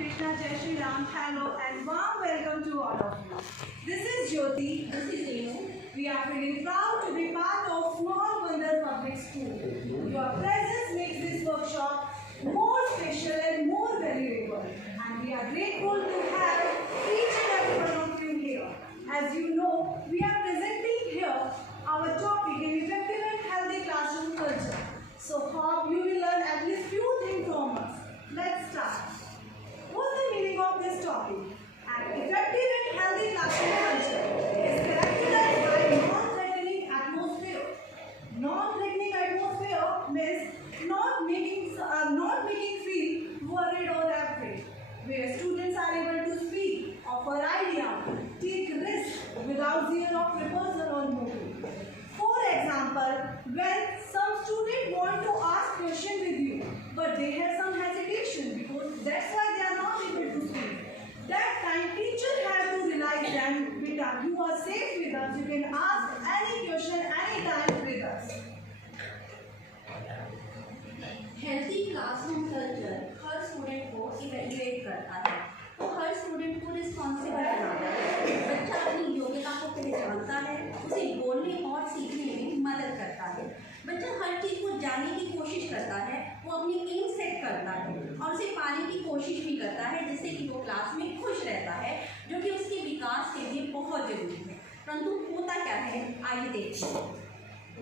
Krishna, Jai Shri Ram, hello and warm welcome to all of you. This is Jyoti, this is Enu. We are feeling proud to be part of Small Bandar Public School. Your presence makes this workshop more special and more valuable. And we are grateful to have each and every one of you here. As you know, we are presenting here our topic in effective and healthy classroom culture. So hope you will learn at least few things from us. Let's start. What's the meaning of this topic? An effective and healthy classroom culture is characterized by non-threatening atmosphere. Non-threatening atmosphere means not making feel worried or afraid, where students are able to speak, offer ideas, take risks without fear of reprisal or moving. For example, when some students want to ask questions with you, but they have some hesitation because that's why they are not able to speak. That time, teacher has to realize them, beta, you are safe with us. You can ask any question anytime with us. Healthy classroom culture हर स्टूडेंट को इवेल्युएट करता है, तो हर स्टूडेंट को रिस्पॉन्सिबल बनाता है। बच्चा अपनी योग्यता को पहचानता है, उसे बोलने और सीखने में मदद करता है। बच्चा हर चीज़ को जानने की कोशिश करता है, वो अपनी एम सेट करता है और उसे पाने की कोशिश भी करता है, जिससे कि वो क्लास में खुश रहता है, जो कि उसके विकास के लिए बहुत जरूरी है। परंतु होता क्या है, आइए देखते हैं।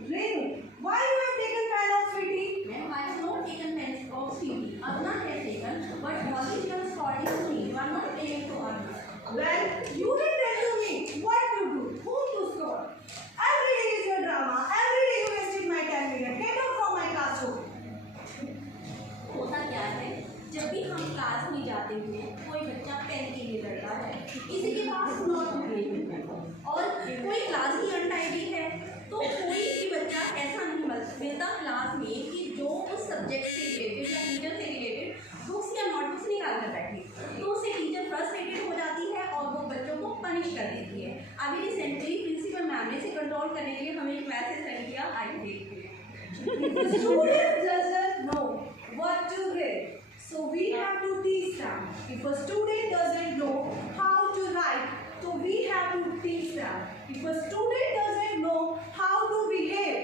Renu, why you have taken pen of sweetie? Ma'am, I have not taken pen of sweetie. Arna has taken, but all is just according to me. You are not paying to Arna. Well, you will tell to me what to do, whom to score. Every day is your drama. Every day you wasted my 10 minutes. Get out from my classroom. होता क्या है, जब भी हम क्लास में जाते हुए कोई बच्चा पेन के लिए लड़ता है, किसी के पास नोट है और कोई क्लास ही अनटाइडी है, तो कोई भी बच्चा ऐसा नहीं मिलता क्लास में कि जो उस सब्जेक्ट से रिलेटेड या टीचर से रिलेटेड बुक्स या नोटबुक्स निकाल कर बैठे, तो उससे टीचर फ्रस्ट्रेटेड हो जाती है और वो बच्चों को पनिश कर देती है। अभी रिसेंटली प्रिंसिपल मैम ने इसे कंट्रोल करने के लिए हमें एक मैसेज सेंड किया, आई देखिए। The student doesn't know what to read, so we have to teach them. If a student doesn't know how to write, so we have to teach them. If a student doesn't know how to behave,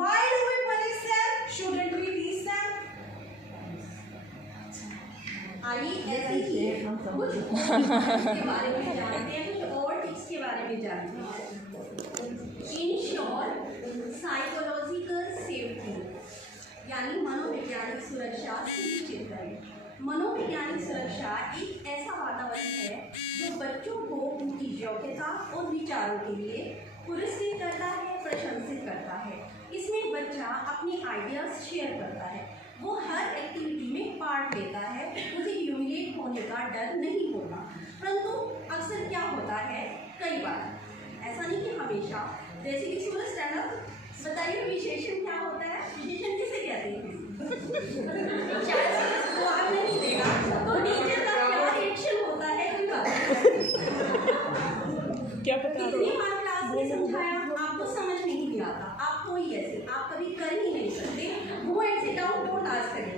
why do we punish them? Shouldn't we teach them? आइए ऐसे ही कुछ के बारे में जानते हैं, कुछ और टिप्स के बारे में जानते हैं। इंश्योर साइकोलॉजिकल सेफ्टी यानी मनोवैज्ञानिक सुरक्षा सुनिश्चित करें। मनोवैज्ञानिक सुरक्षा एक ऐसा वातावरण है जो बच्चों को उनकी योग्यता और विचारों के लिए पुरस्कृत करता है, प्रशंसित करता है। इसमें बच्चा अपने आइडियाज शेयर करता है, वो हर एक्टिविटी में पार्ट लेता है, उसे ह्यूमिलेट होने का डर नहीं होता। परंतु अक्सर क्या होता है, कई बार ऐसा नहीं कि हमेशा, जैसे कि सूरज स्टैंड अप बताइए विशेषण क्या होता है, विशेषण किसे कहते हैं? शायद सूरज जवाब नहीं देगा, तो टीचर का क्या रिएक्शन होता है कोई बात क्या पता कितनी बार क्लास में समझाया, आपको समझ नहीं आता, आप कोई ऐसे आप कभी कर ही नहीं सकते, वो ऐसे डाउन को टास्क करें।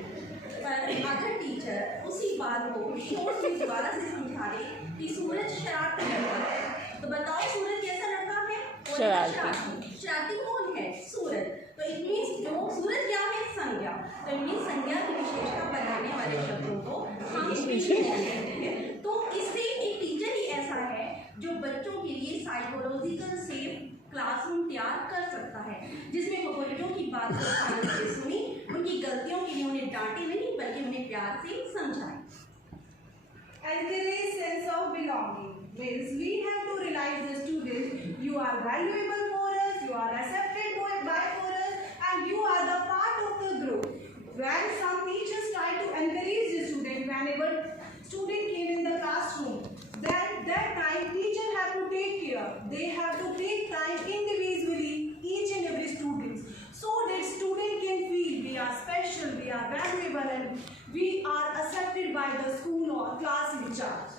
पर अगर टीचर उसी बात को शॉर्ट में दोबारा से समझा दे कि सूरज शरारती लड़का है, तो बताओ सूरज कैसा लड़का है? शरारती कौन है? सूरज। तो इट मीन्स जो सूरज क्या है? संज्ञा। तो इट मीन्स संज्ञा की विशेषता बनाने वाले शब्दों को हम विशेषण कहते हैं। तो इससे एक टीचर ही ऐसा है जो बच्चों के लिए साइकोलॉजिकल सेफ क्लासरूम तैयार कर सकता है, जिसमें वो बच्चों की बात को ध्यान से सुनी, उनकी गलतियों के लिए उन्हें डांटे नहीं बल्कि उन्हें प्यार से समझाए। Encourage sense of belonging means we have to realize the students, you are valuable for us, you are accepted by for us, and you are the part of the group. When some teachers try to encourage the student, whenever student came in the classroom, then that time teacher have to take care. They have to take time individually, each and every student, so that student can feel we are special, we are valuable, and we are accepted by the school or class in charge.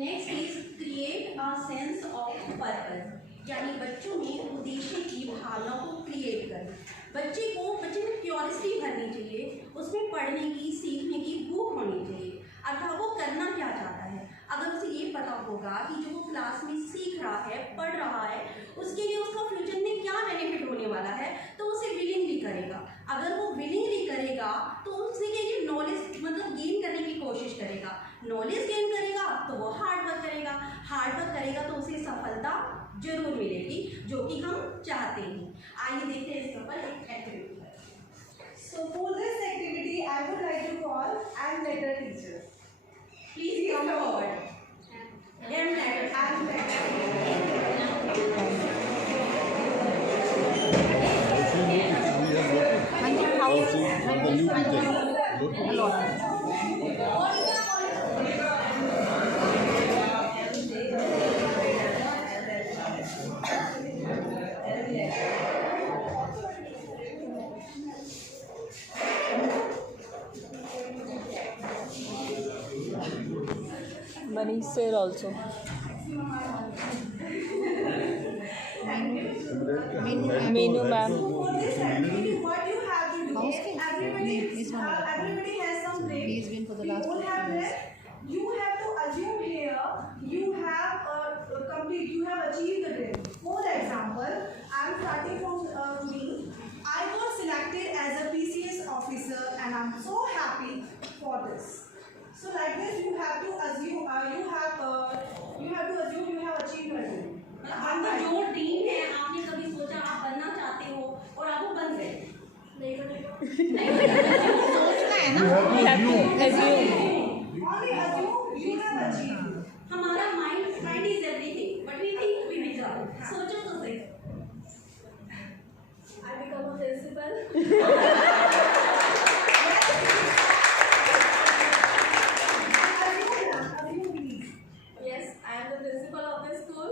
Next is create a sense of purpose, यानी बच्चों में उद्देश्य की भावना को क्रिएट करना। बच्चे में क्यूरियोसिटी भरनी चाहिए, उसमें पढ़ने की, सीखने की भूख होनी चाहिए, अर्थात वो करना क्या चाहता है। अगर उसे ये पता होगा कि जो वो क्लास में सीख रहा है, पढ़ रहा है, उसके लिए उसका फ्यूचर में क्या बेनिफिट होने वाला है, तो उसे विलिंगली करेगा। अगर वो विलिंगली करेगा तो उसके लिए नॉलेज मतलब गेन करने की कोशिश करेगा। नॉलेज गेन करेगा तो वो हार्ड वर्क करेगा, हार्ड वर्क करेगा तो उसे सफलता जरूर मिलेगी, जो कि हम चाहते हैं। आइए देखते हैं इसके ऊपर एक activity. So for this activity, I would like to call and letter teacher. Please come forward. And letter. And letter. Manish sir also. Meenu ma'am. For this activity, what you have to do, everybody has some break. We all have break. You have to assume here you have you have achieved the dream. For example, I am starting from me. I was selected as a PCS officer and I am so happy for this. So like this, you have to assume you have achieved your dream. आपका जो ड्रीम है, आपने कभी सोचा आप बनना चाहते हो और आप वो बन गए? नहीं सोचना है ना। We have to assume. Only assume you have achieved. हमारा mind is everything, but we think we विचार। सोचो तो सही। I become a principal. Yes, I am the principal of the school.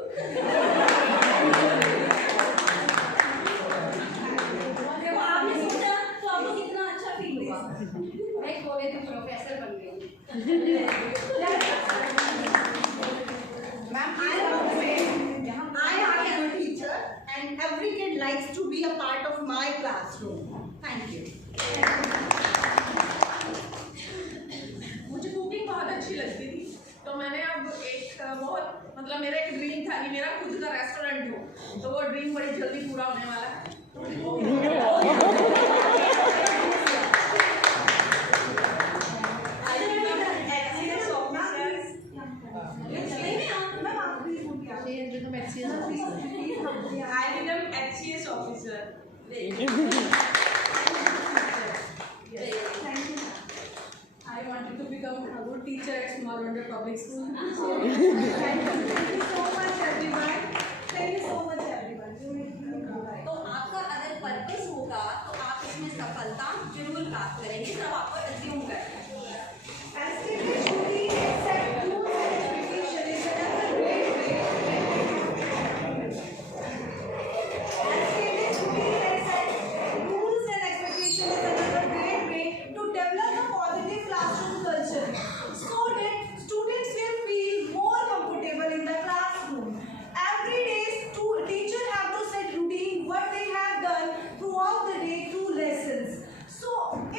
जब आपने सोचा तो आपको कितना अच्छा फील हुआ? मैं कॉलेज में प्रोफेसर बन गई। Ma'am, I am a good teacher and every kid likes to be a part of my classroom. Thank you. मुझे कुकिंग बहुत अच्छी लगती थी, तो मैंने अब एक बहुत मतलब मेरा एक ड्रीम था कि मेरा खुद का रेस्टोरेंट हो, तो वो ड्रीम बड़ी जल्दी पूरा होने वाला है। I become HCS officer. I wanted to become a good teacher at Small Wonder Public School. Thank you so much everyone. Thank you so much everyone. तो आपका अगर पर्पस होगा तो आप इसमें सफलता जरूर प्राप्त करेंगे, जब आपको एज्यूम करना है। Estimate should be accept rules and expectation is another great way. Estimate should be accept rules and expectation is another great way to develop a positive classroom culture, so that students will feel more comfortable in the classroom. Every day, teacher have to set routine what they have done throughout the day through lessons. So,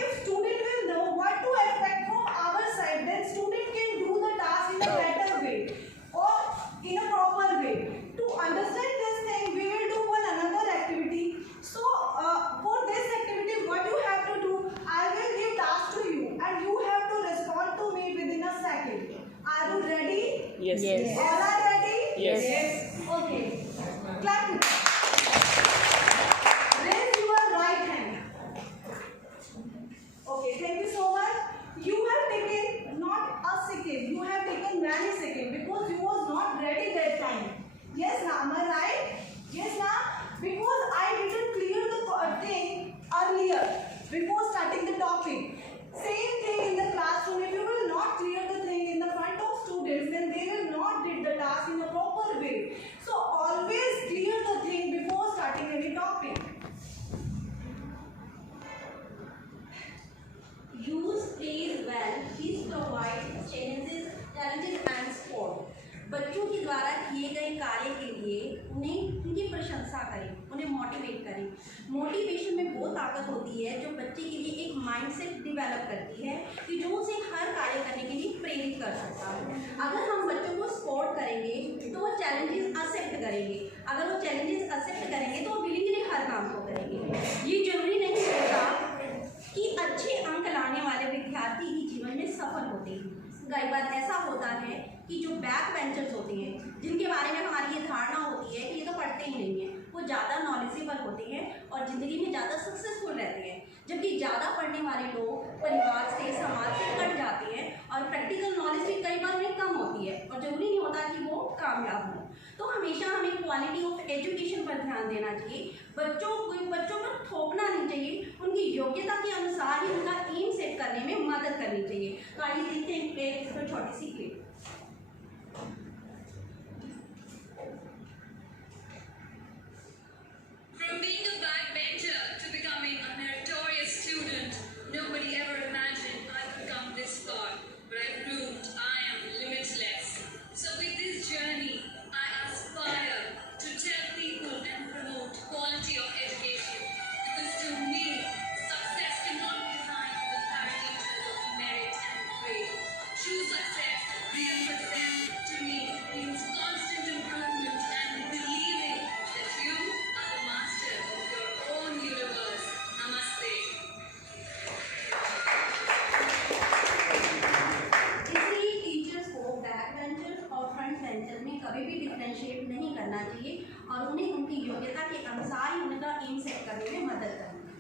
if student will know what to expect from our side, then student can do the task in a better way or in a proper way. To understand this thing, we will do one another activity. So, for this activity, what you have to do, I will give task to you and you have to respond to me within a second. Are you ready? Yes. Yes. All are ready? Yes. Okay. Clap. Raise your right hand. Okay, thank you so much. You have taken not a second, you have taken many seconds because you was not ready that time. Yes, na, am I right? Yes, na? Because I didn't clear the thing earlier before starting the topic. Same thing in the classroom. If you will not clear the thing in the front of students, then they will not did the task in a proper way. So always clear the thing before starting any topic. Use phrase well. Please provide challenges and support. बच्चों के द्वारा किए गए कार्य के लिए उन्हें उनकी प्रशंसा करें, उन्हें मोटिवेट करें। मोटिवेशन में वो ताकत होती है जो बच्चे के लिए एक माइंडसेट डिवेलप करती है कि जो उसे हर कार्य करने के लिए प्रेरित कर सकता है। अगर हम बच्चों को सपोर्ट करेंगे तो वो चैलेंजेस एक्सेप्ट करेंगे, अगर वो चैलेंजेस एक्सेप्ट करेंगे तो वो विलिंगली हर काम को करेंगे। ये जरूरी नहीं होता कि अच्छे अंक लाने वाले विद्यार्थी ही जीवन में सफल होते हैं। कई बार ऐसा होता है कि जो बैक बेंचर्स होते हैं, जिनके बारे में हमारी ये धारणा होती है कि ये तो पढ़ते ही नहीं है, वो ज़्यादा नॉलेजेबल होते हैं और ज़िंदगी में ज़्यादा सक्सेसफुल रहते हैं। जबकि ज़्यादा पढ़ने वाले लोग परिवार से, समाज से कट जाते हैं और प्रैक्टिकल नॉलेज भी कई बार उन्हें कम होती है और ज़रूरी नहीं होता कि वो कामयाब हों। तो हमेशा हमें क्वालिटी ऑफ एजुकेशन पर ध्यान देना चाहिए। बच्चों पर थोपना नहीं चाहिए, उनकी योग्यता के अनुसार ही उनका एम सेट करने में मदद करनी चाहिए। तो आइए देखते हैं एक छोटी सी clip. From being a backbencher to becoming a meritorious student, nobody ever imagined I could come this far, but I proved I am limitless. So with this journey, I aspire to tell people and promote quality of education, because to me, success cannot be defined with parameters of merit and grade. True success, real success, to me means constant improvement and believing that you are the master of your own universe. Namaste. इसलिए टीचर्स को back benchers और front benchers में कभी भी डिफ्रेंशिएट नहीं करना चाहिए और उन्हें उनकी योग्यता के अनुसार ही उनका एम सेट करने में मदद करनी चाहिए।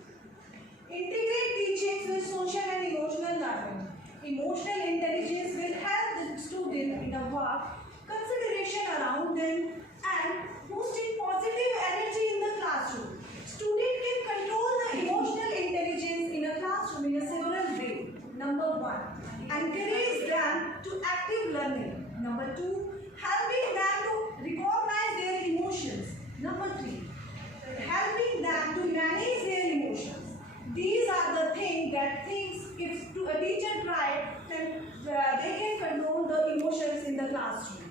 Integrate teachings with social and emotional learning. Emotional intelligence will help the student in the work, consideration around them, and boosting positive energy in the classroom. Student can control the emotional intelligence in a classroom in a several ways. Number 1, encourage them to active learning. Number 2, helping them to recognize their emotions. Number 3, helping them to manage their emotions. These are the things if a teacher tries, then they can control the emotions in the classroom.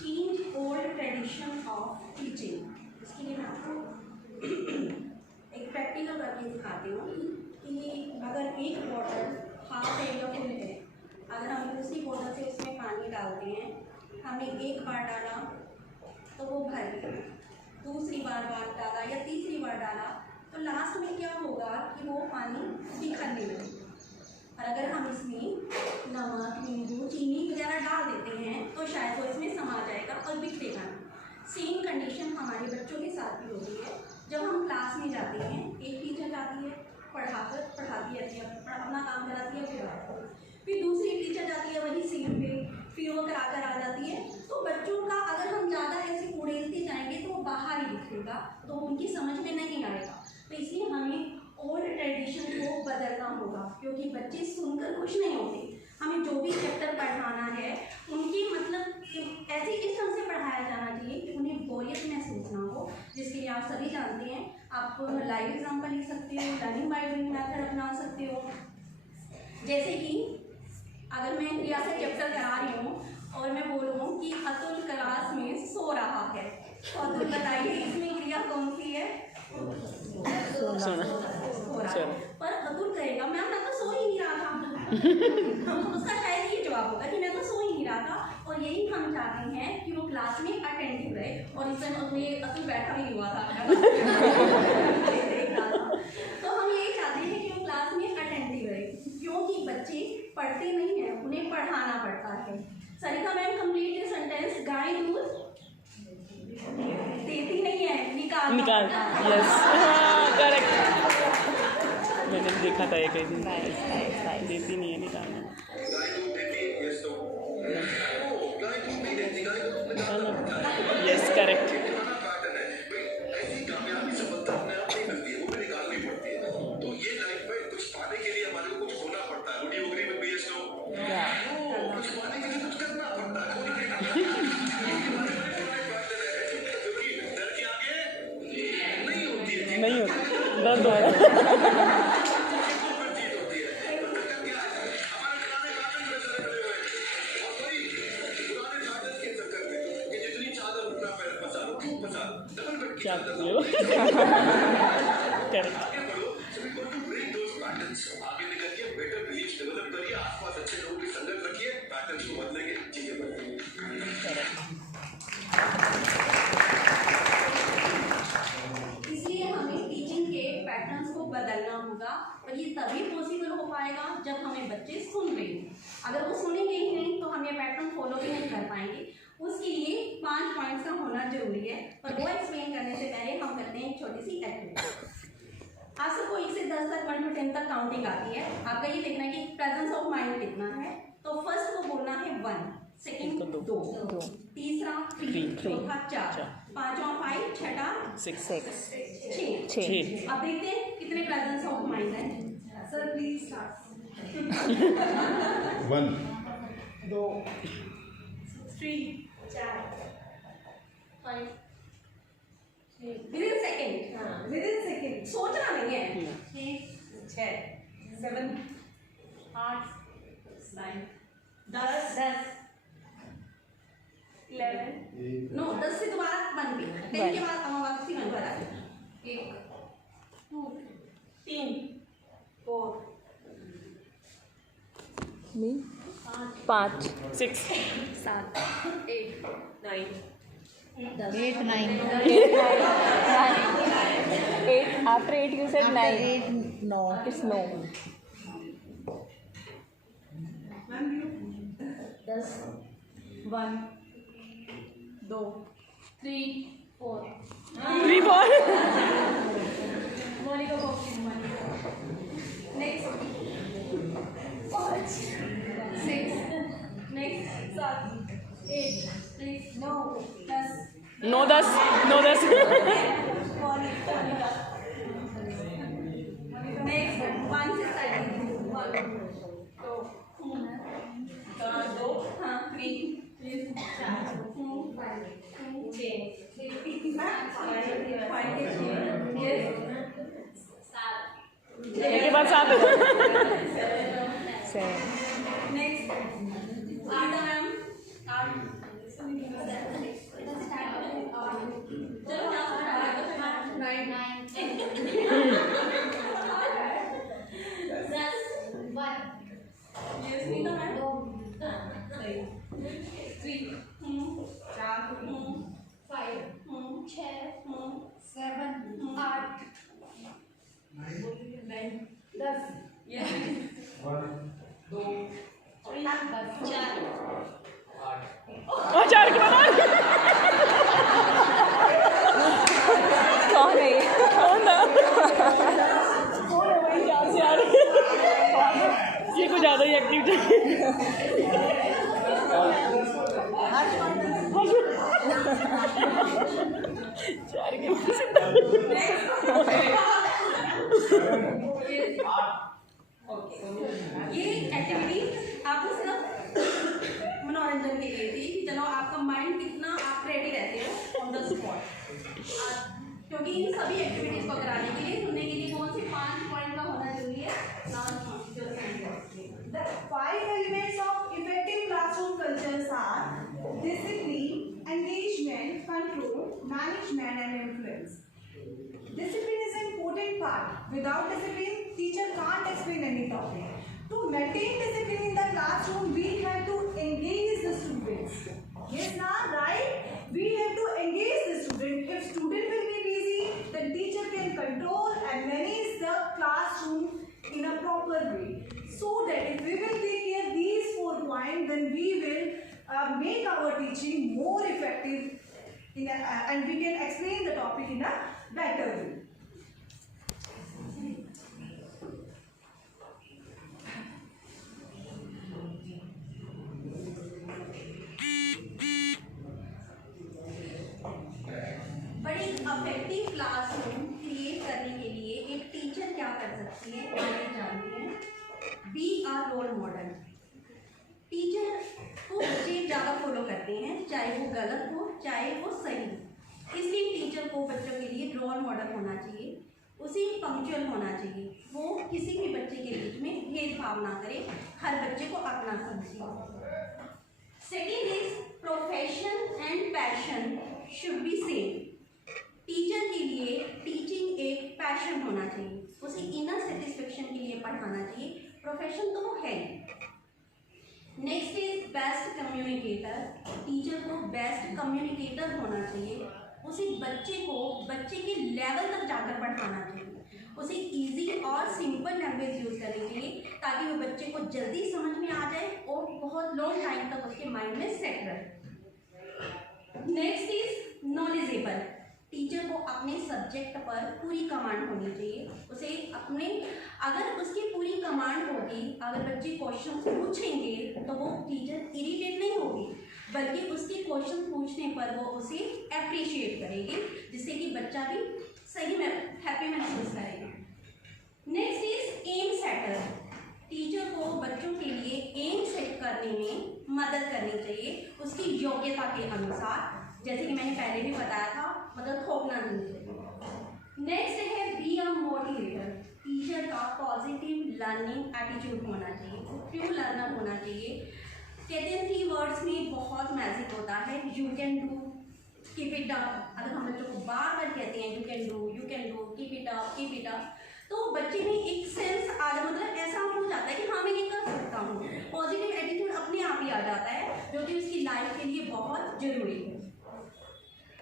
Change old tradition of teaching. इसके लिए मैं आपको एक प्रैक्टिकल करके दिखाती हूँ कि अगर एक बॉटल हाफ एरिया फुल है, अगर हम दूसरी बॉटल से उसमें पानी डालते हैं, हमने एक बार डाला तो वो भर गया, दूसरी बार डाला या तीसरी बार डाला तो लास्ट में क्या होगा कि वो पानी बिखरने लगे। और अगर हम इसमें नमक, नींबू, चीनी वगैरह डाल देते हैं तो शायद वो इसमें समा जाएगा और बिखरेगा नहीं। सेम कंडीशन हमारे बच्चों के साथ भी होती है। जब हम क्लास में जाते हैं, एक टीचर जाती है, पढ़ाती रहती है, अपना काम कराती है, फिर दूसरी टीचर जाती है वही सीट पे, फिर वो करा कर आ जाती है। तो बच्चों का अगर हम ज़्यादा ऐसे उड़ेलते जाएंगे तो वो बाहर ही दिखेगा, तो उनकी समझ में नहीं आएगा। तो इसलिए हमें ओल्ड ट्रेडिशन को बदलना होगा, क्योंकि बच्चे सुनकर खुश नहीं होते। हमें जो भी चैप्टर पढ़ाना है उनकी मतलब ऐसे इस ढंग से पढ़ाया जाना चाहिए कि उन्हें बोरियत महसूस ना हो, जिसके लिए आप सभी जानते हैं। आप लाइव एग्जाम्पल लिख सकते हो, लर्निंग बाय डूइंग मेथड अपना सकते हो। जैसे कि अगर मैं क्रिया से चैप्टर करा रही हूँ और मैं बोलूँ कि अतुल क्लास में सो रहा है, तो अतुल बताइए इसमें क्रिया कौन सी है? पर अतुल कहेगा मैम मैं तो सो ही नहीं रहा था। उसका शायद ये जवाब होगा कि मैं तो सो ही नहीं रहा था। और यही हम चाहते हैं कि वो क्लास में अटेंटिव रहे। और इस समय अतुल बैठा भी नहीं हुआ था तो हम यही चाहते हैं कि वो क्लास में अटेंटिव रहे, क्योंकि बच्चे पढ़ते नहीं हैं, उन्हें पढ़ाना पड़ता है। सरिता मैम कंप्लीट ये सेंटेंस। गाय दूध देती नहीं है, निकाल यस करेक्ट। मैंने देखा था ये कहीं देती नहीं है, निकालना। Yes correct. क्या बोलो करेक्ट। आगे बढ़ो, सभी को टू ब्रेक दोस पैटर्न्स। आगे निकल के बेटर बिलीव्स डेवलप करिए, आसपास अच्छे लोगों की संगत रखिए, पैटर्न्स को बदलेंगे, चीजें बदलेंगी। इसलिए हमें टीचिंग के पैटर्न्स को बदलना होगा और ये तभी पॉसिबल हो पाएगा जब हमें बच्चे सुन रहे हैं। अगर वो सुनेंगे ही नहीं तो हम ये पैटर्न फॉलो भी नहीं कर पाएंगे। उसके लिए 5 पॉइंट्स का होना जरूरी है और वो एक्सप्लेन करने से पहले हम करते हैं एक छोटी सी एक्टिविटी। आप सबको 1 से 10 तक 1 to 10 तक काउंटिंग आती है। आपका ये देखना है कि प्रेजेंस ऑफ माइंड कितना है। तो फर्स्ट को बोलना है 1, सेकंड 2, तीसरा 3, चौथा 4, पांचवा 5, छठा 6 6। अब देखते हैं कितने प्रेजेंस ऑफ माइंड है। Sir, please start. 1 2 3 4 5 within second. within second सोचना नहीं है। 6 7 8 9 10 11 नो 10 से दोबारा 1 भी 10 के बाद हम वापसी 1 पर आते हैं। 1 2 3 4 5 6 7 8 9 8 9 8 after 8 you said 9 no it's no 1 2 3 4 3 4 Monica Boxing next 5 6 नेक्स्ट 7 8 9 10 no 10 no 10 नेक्स्ट 1 से स्टार्ट 1 2 हाँ 3 4 5 6 के बाद 7 नेक्स्ट 8 मैम 8 चलो और 4 के बाद कौन है ये? कौन था? कौन है भाई? यहाँ से आ रही है। ये कुछ ज़्यादा ही एक्टिव चार के ये एक्टिविटी आपको सिर्फ मनोरंजन के लिए थी कि चलो आपका माइंड कितना आप रेडी रहते हो ऑन द स्पॉट। क्योंकि इन सभी एक्टिविटीज को कराने के लिए सुनने के लिए कौन से 5 पॉइंट का होना जरूरी है। The 5 elements of effective classroom cultures are discipline, engagement, control, management, and influence. Discipline is an important part. Without discipline, teacher can't explain any topic. To maintain discipline in the classroom, we have to engage the students. Yes, now, right? We have to engage the student. If student will be busy, then teacher can control and manage the classroom in a proper way. So that if we will take care these 4 points, then we will make our teaching more effective and we can explain the topic in a better way. But एक affective classroom create करने के लिए एक टीचर क्या कर सकती है आगे जानते हैं। Be a role model. Teacher को बच्चे ज़्यादा फॉलो करते हैं, चाहे वो गलत हो चाहे वो सही। इसलिए टीचर को बच्चों के लिए रोल मॉडल होना चाहिए, उसे पंक्चुअल होना चाहिए, वो किसी भी बच्चे के बीच में भेदभाव ना करे, हर बच्चे को अपना समझे। Second is profession and passion should be same. Teacher के लिए टीचिंग एक पैशन होना चाहिए, उसे इनर सेटिस्फेक्शन के लिए पढ़ाना चाहिए, प्रोफेशन तो वो है ही। Next is best communicator. Teacher को बेस्ट कम्युनिकेटर होना चाहिए, उसे बच्चे के लेवल तक जाकर पढ़ाना चाहिए, उसे इजी और सिंपल लैंग्वेज यूज़ करनी चाहिए ताकि वो बच्चे को जल्दी समझ में आ जाए और बहुत लॉन्ग टाइम तक उसके माइंड में सेट रहे। Next is knowledgeable. टीचर को अपने सब्जेक्ट पर पूरी कमांड होनी चाहिए, उसे अगर उसकी पूरी कमांड होगी, अगर बच्चे क्वेश्चन पूछेंगे तो वो टीचर इरिटेट नहीं होगी, बल्कि उसके क्वेश्चन पूछने पर वो उसे अप्रिशिएट करेगी, जिससे कि बच्चा भी सही में हैप्पी महसूस करेगा। Next is aim setter. Teacher को बच्चों के लिए एम सेट करने में मदद करनी चाहिए उसकी योग्यता के अनुसार, जैसे कि मैंने पहले भी बताया था, मतलब थोपना नहीं चाहिए। नेक्स्ट है बी अ मोटिवेटर। टीचर का पॉजिटिव लर्निंग एटीट्यूड होना चाहिए, ट्रू लर्नर होना चाहिए। कहते हैं 3 वर्ड्स में बहुत मैजिक होता है, you can do, keep it up. अगर हम बच्चों को बार बार कहते हैं you can do, keep it up, तो बच्चे में एक सेंस आ जाता, मतलब ऐसा हो जाता है कि हाँ मैं ये कर सकता हूँ, पॉजिटिव एटीट्यूड अपने आप ही आ जाता है, जो कि उसकी लाइफ के लिए बहुत जरूरी है।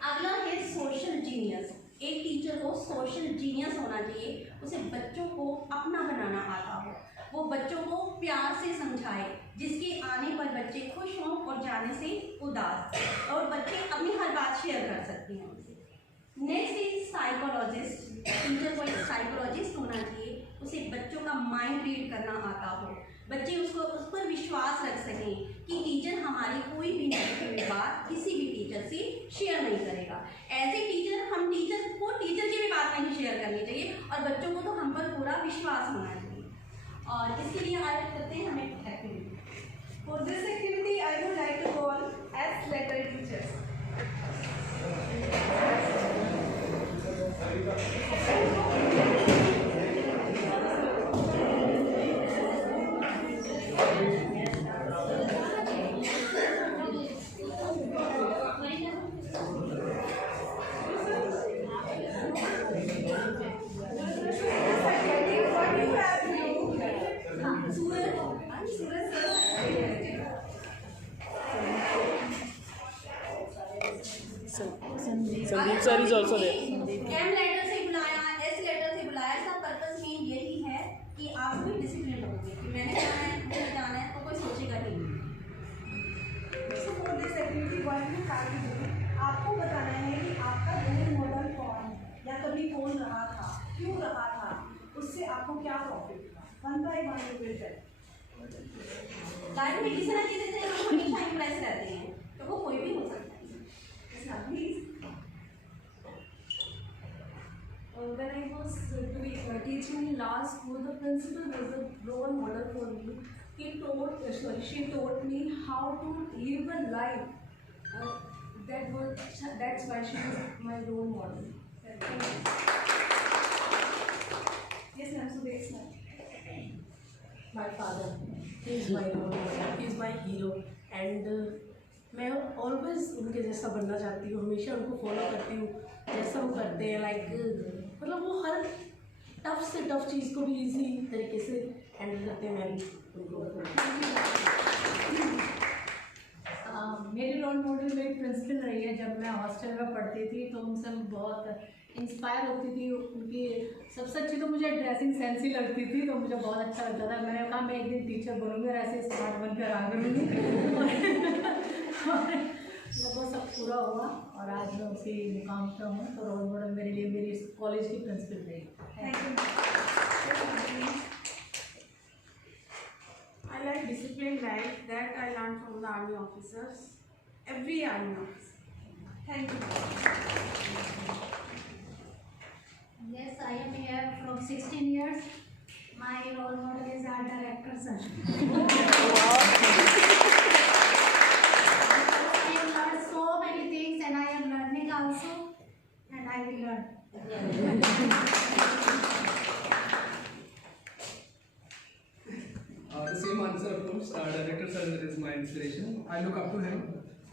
अगला है सोशल जीनियस। एक टीचर को सोशल जीनियस होना चाहिए, उसे बच्चों को अपना बनाना आता हो, वो बच्चों को प्यार से समझाए, जिसके आने पर बच्चे खुश हों और जाने से उदास, और बच्चे अपनी हर बात शेयर कर सकते हैं उनसे। Next is psychologist. टीचर को एक साइकोलॉजिस्ट होना चाहिए, उसे बच्चों का माइंड रीड करना आता हो, बच्चे उस पर विश्वास रख सकें कि टीचर हमारी कोई भी नेगेटिव बात किसी भी टीचर से शेयर नहीं करेगा। एज ए टीचर हम टीचर को टीचर की भी बात नहीं शेयर करनी चाहिए, और बच्चों को तो हम पर पूरा विश्वास होना चाहिए। और इसके लिए आगे करते हैं हमें activity. For this activity, I would like to call S letter teachers. Sandeep sir is also there. M letter से बुलाया, एस लेटर से बुलाया, इसका पर्पस मेन यही है कि आप भी डिसिप्लिन रहोगे कि मैंने जाना है, मुझे जाना है, तो कोई सोचेगा नहीं। So for this activity, what you have to do, आपको बताना है कि आपका रोल मॉडल कौन है, या कभी कौन रहा था, क्यों रहा था, उससे आपको क्या प्रॉफिट था। 1 by 1 you will tell. लाइफ में किसी ना किसी से हम हमेशा इम्प्रेस रहते हैं, तो वो कोई भी हो सकता है। Yes, ma'am, please. When I was teaching in last school, the principal was a role model for me. She taught me how to live a life. That's why she was my role model. Yes, ma'am. So next, ma'am. My father, he is my role model, he is my hero, and मैं ऑलवेज उनके जैसा बनना चाहती हूँ, हमेशा उनको फॉलो करती हूँ जैसा वो करते हैं। लाइक मतलब वो हर टफ से टफ चीज़ को भी इजी तरीके से हैंडल करते हैं। मैं भी उनको मेरी रोल मॉडल मेरी प्रिंसिपल रही है। जब मैं हॉस्टल में पढ़ती थी तो उनसे मैं बहुत इंस्पायर होती थी। उनकी सबसे अच्छी तो मुझे ड्रेसिंग सेंस ही लगती थी, तो मुझे बहुत अच्छा लगता था। मैंने कहा मैं एक दिन टीचर बनूंगी और ऐसे स्मार्ट बन कर आ करूँगी। वो सब पूरा हुआ और आज मैं उसी मुकाम पर हूँ। तो रोल मॉडल मेरे लिए मेरी कॉलेज की प्रिंसिपल रही। Thank you. I like disciplined life that I learned from the army officers. Every army officer. Thank you. Yes, I am here from 16 years. My role model is our director, sir. I have learned so many things and I am learning also, and I will learn. The same answer, of course. Director sir is my inspiration. I look up to him.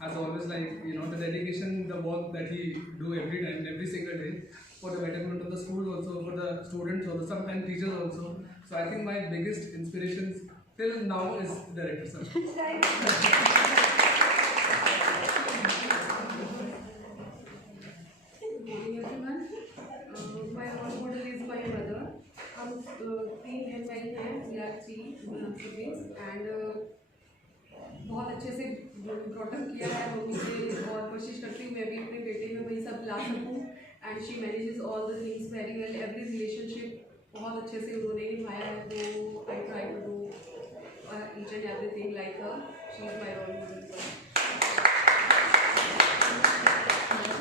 as always, like, you know, the dedication, the work that he do every time, every single day, for the betterment of the schools also, for the students also, sometimes teachers also. So I think my biggest inspirations till now is Director Sir. Good morning everyone. My role model is my mother. हम 3 बहन भाई हैं, we are 3 siblings and बहुत अच्छे से ब्रॉटअप किया है मम्मी से और कोशिश करती हूँ मैं भी अपने बेटे में वही सब ला सकूँ and she manages all the things very well every relationship बहुत अच्छे से उन्होंने निभाया है तो I try to do each and everything like हर she is my role model.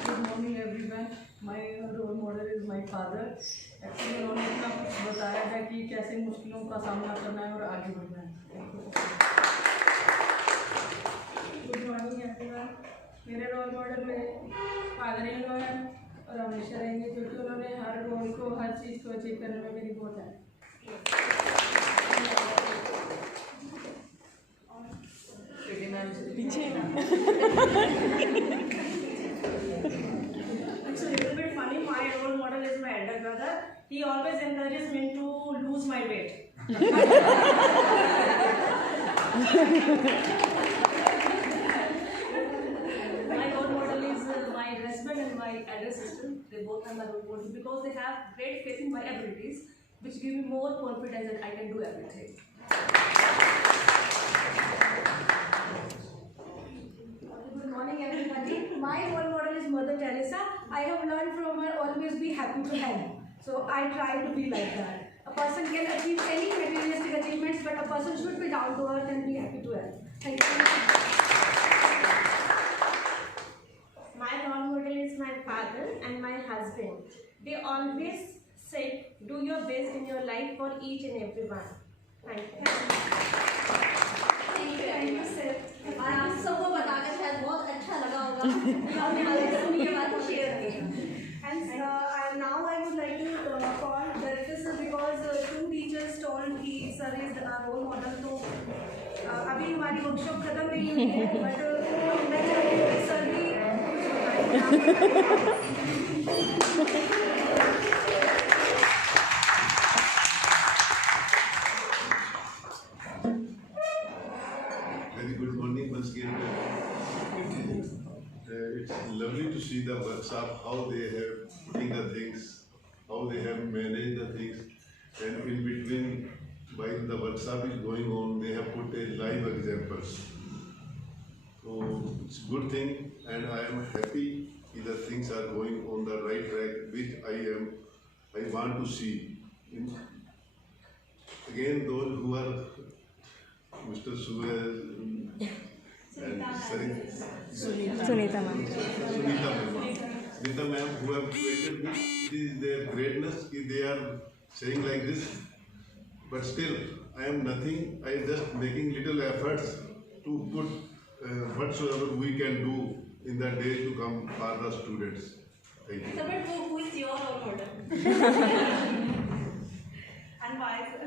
Good morning everyone. My role model is my father. Actually उन्होंने इतना कुछ बताया है कि कैसे मुश्किलों का सामना करना है और आगे बढ़ना है. Good morning everyone. मेरे रोल मॉडल में फादर इन लॉ है और हमेशा रहेंगे क्योंकि उन्होंने हर गोल को हर चीज़ को अचीव करने में मेरी बहुत है. पीछे It's a little bit funny. My role model is my elder brother. He always encourages me to lose my weight. My role model is my husband and my elder sister. They both are my role models because they have great faith in my abilities, which give me more confidence that I can do everything. Good morning everybody. My role model is Mother Teresa. I have learned from her always be happy to help. So I try to be like that. A person can achieve any materialistic achievements, but a person should be down to earth and be happy to help. Thank you. My role model is my father and my husband. They always say, do your best in your life for each and everyone. Thank you. Thank you sir. और आप सबको बताकर शायद बहुत अच्छा लगा होगा कि आपने हमारे साथ ये बात शेयर की. And now I would like to call Director Sir because 2 teachers told कि sir is our role model. तो अभी हमारी वर्कशॉप खत्म नहीं हुई है बट मैं चाहती हूँ कि सर भी Very good morning once again. It's lovely to see the workshop, how they have putting the things, how they have managed the things, and in between, while the workshop is going on, they have put a live examples. So it's a good thing, and I am happy that the things are going on the right track, which I want to see. Again, those who are Mr. Suez and Sunita ma'am. Sunita ma'am, who have created this, it is their greatness if they are saying like this. But still, I am nothing. I am just making little efforts to put whatsoever we can do in the days to come for the students. Thank you. Sir, but who is your role model? and why sir?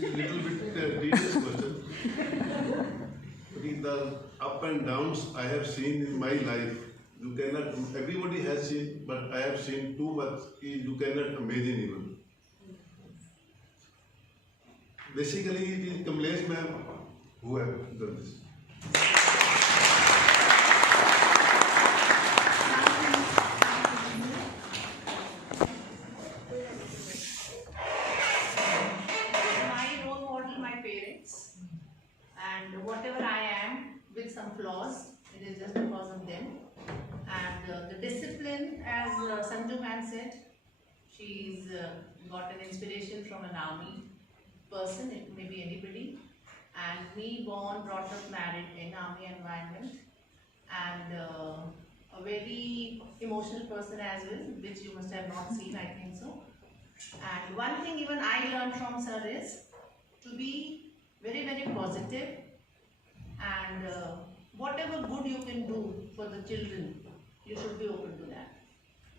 Little bit tedious question. The up and downs I have seen in my life, you cannot, everybody has seen, but I have seen too much, you cannot imagine even. Basically, it is Kamlesh ma'am who have done this. And whatever I am, with some flaws, it is just because of them. And the discipline, as Sanju ma'am said, she's got an inspiration from an army person, it may be anybody. And me, born, brought up, married in army environment, and a very emotional person as well, which you must have not seen, I think so. And one thing even I learned from sir is to be very, very positive, and whatever good you can do for the children, you should be open to that.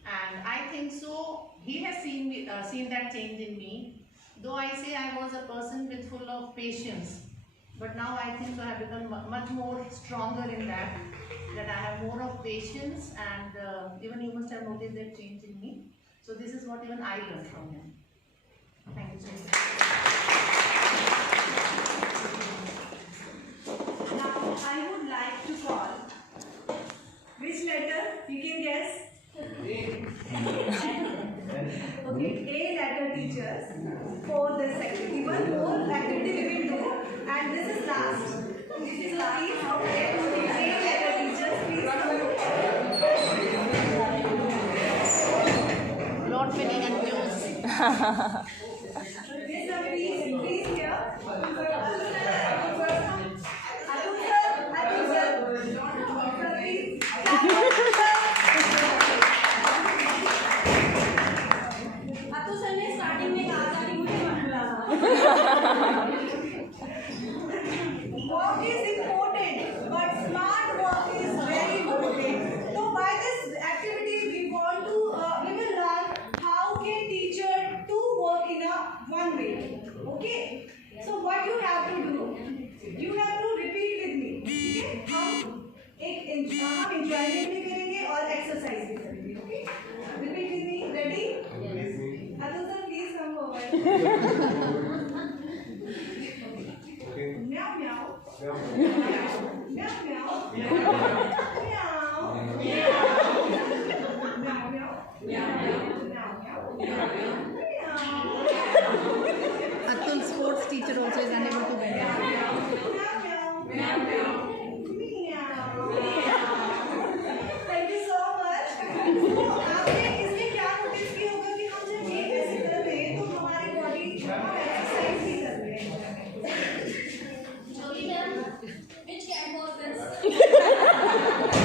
And I think so, he has seen me, seen that change in me. Though I say I was a person with full of patience, But now I think so I have become much more stronger in that I have more of patience, and even you must have noticed that change in me. So this is what even I learned from him. Thank you so much. Now I would like to call which letter you can guess. Okay, A letter teachers for this activity. One more activity we will do, and this is last. This is last. Okay, A letter teachers, please come. Not winning and news. Yes, sir, please here. Atul सर ने स्टार्टिंग में कहा था कि मुझे मत बुलाना। Work is important, but smart work is very important. So by this activity, we will learn how can teacher to work in a one way. Okay. So what you have to do? You have to repeat with me. Okay. हम enjoyment भी करेंगे और exercise भी करेंगे. Okay. Repeat with me. Ready? Yes. Atul sir, please come forward. Meow meow. Meow meow. Atul, sports teacher, also is unable to bend. Thank you so much. आपने इसमें क्या नोटिस किया होगा कि हम जब ये ऐसे कर रहे हैं तो हमारी बॉडी एक्सरसाइज भी कर रहे हैं. Which cat was this?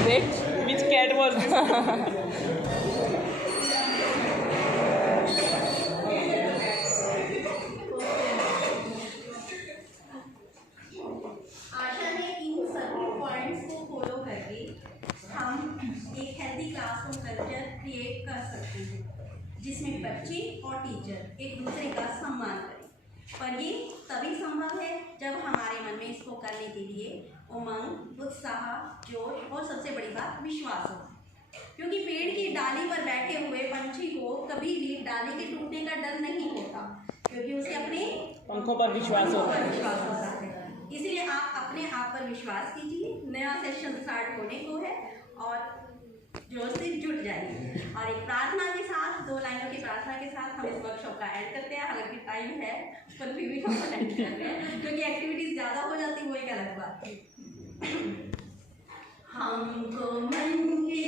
Wait, which cat was this? आशा ने इन सभी पॉइंट्स को फॉलो करके हम एक हेल्दी क्लासरूम कल्चर क्रिएट कर सकते हैं जिसमें बच्चे और टीचर एक दूसरे का सम्मान करें। पर ये तभी संभव है जब हमारे मन में इसको करने के लिए उमंग, उत्साह, जोश और सबसे बड़ी बात विश्वास हो। क्योंकि पेड़ की डाली पर बैठे हुए पंछी को कभी भी डाली के टूटने का डर नहीं होता, क्योंकि उसे अपने पंखों पर विश्वास होता है। इसलिए आप अपने आप पर विश्वास कीजिए। नया सेशन स्टार्ट होने को है और जोश से जुट जाइए। और एक प्रार्थना के साथ, 2 लाइनों की प्रार्थना के साथ हम इस वर्कशॉप का एंड करते हैं। हालांकि टाइम है पर फिर भी हम एंड कर रहे हैं क्योंकि एक्टिविटीज ज़्यादा हो जाती वो एक अलग बात है। हमको मन की